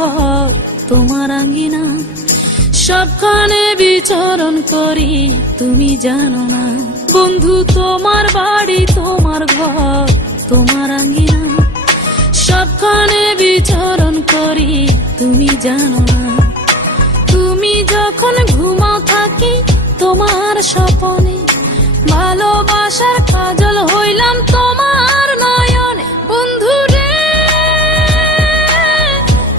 ঘর তোমার আঙ্গিনা, সবখানে বিচরণ করি তুমি জানো না। বন্ধু তোমার বাড়ি তোমার ঘর তোমার আঙ্গিনা, সবখানে বিচরণ করি তুমি জানো না। তুমি যখন ঘুমাও থাকি তোমার স্বপনে, ভালোবাসার কাজল হইলাম তোমার নয়নে। বন্ধু রে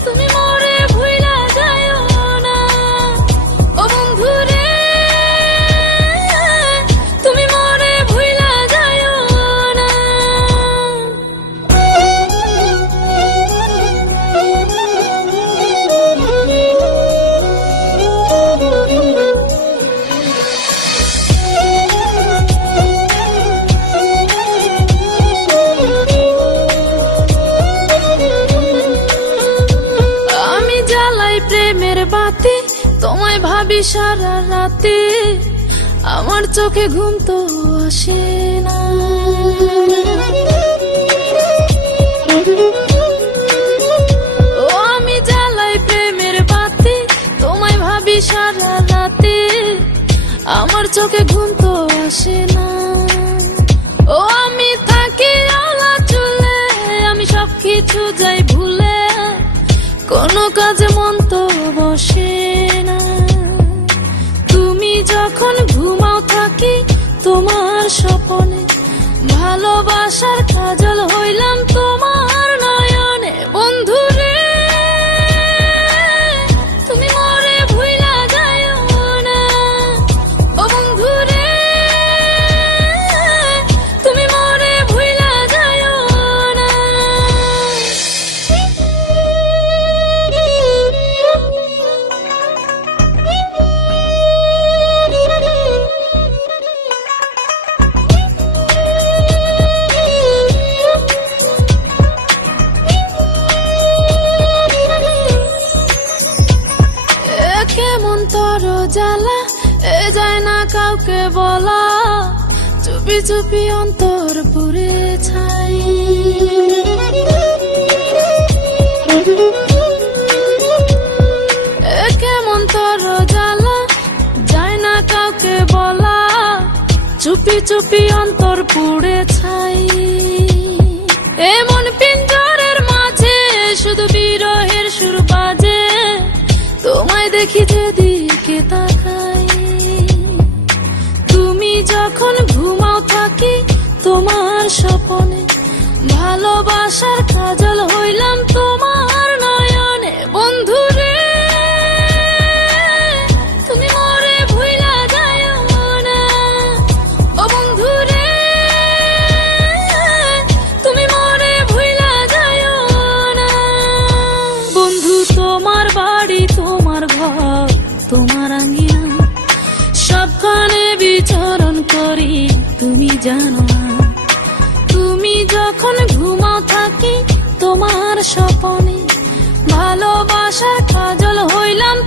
তুমি মরে ভুইলা যাও না, ও বন্ধু রে তুমি মরে ভুইলা যাও না। প্রেমের বাতি তোমায় ভাবি সারা রাতে, আমার চোখে ঘুম তো আসে না। ও আমি জ্বালাই প্রেমের বাতি তোমায় ভাবি সারা রাতে, আমার চোখে ঘুম তো আসে না। ও আমি থাকি আলা চুলে, আমি সবকিছু যাই ভুলে, কোনো কাজে মন তো বসে না। তুমি যখন ঘুমাও থাকি তোমার স্বপনে, ভালোবাসার কাজল হইলাম তোমার নয়নে। বন্ধু রে তুমি মরে ভুইলা যাও না, ও বন্ধু রে তুমি মরে ভুইলা যাও না। কেমন তর জ্বালা এ যায় না কাউকে বলা, চুপি চুপি অন্তর পুরে ছাই। কেমন তর জ্বালা যায় না কাউকে বলা, চুপি চুপি অন্তর পুড়ে ছাই। এমন পিঞ্জরের মাঝে শুধু বিরহের সুর বাজে, তোমায় দেখি যেদিকে তাকাই। তুমি যখন ঘুমাও থাকি তোমার স্বপনে, ভালোবাসার কাজল হইলাম তোমার নয়নে। বন্ধু রে তুমি মরে ভুইলা যাও না, ও বন্ধু রে তুমি মরে ভুইলা যাও না। বন্ধু তোমার বাড়ি তোমার ঘর তোমার আঙ্গিনা, সবখানে বিচরণ করি তুমি জানো না। তুমি যখন ঘুমাও থাকি তোমার স্বপনে, ভালোবাসার কাজল হইলাম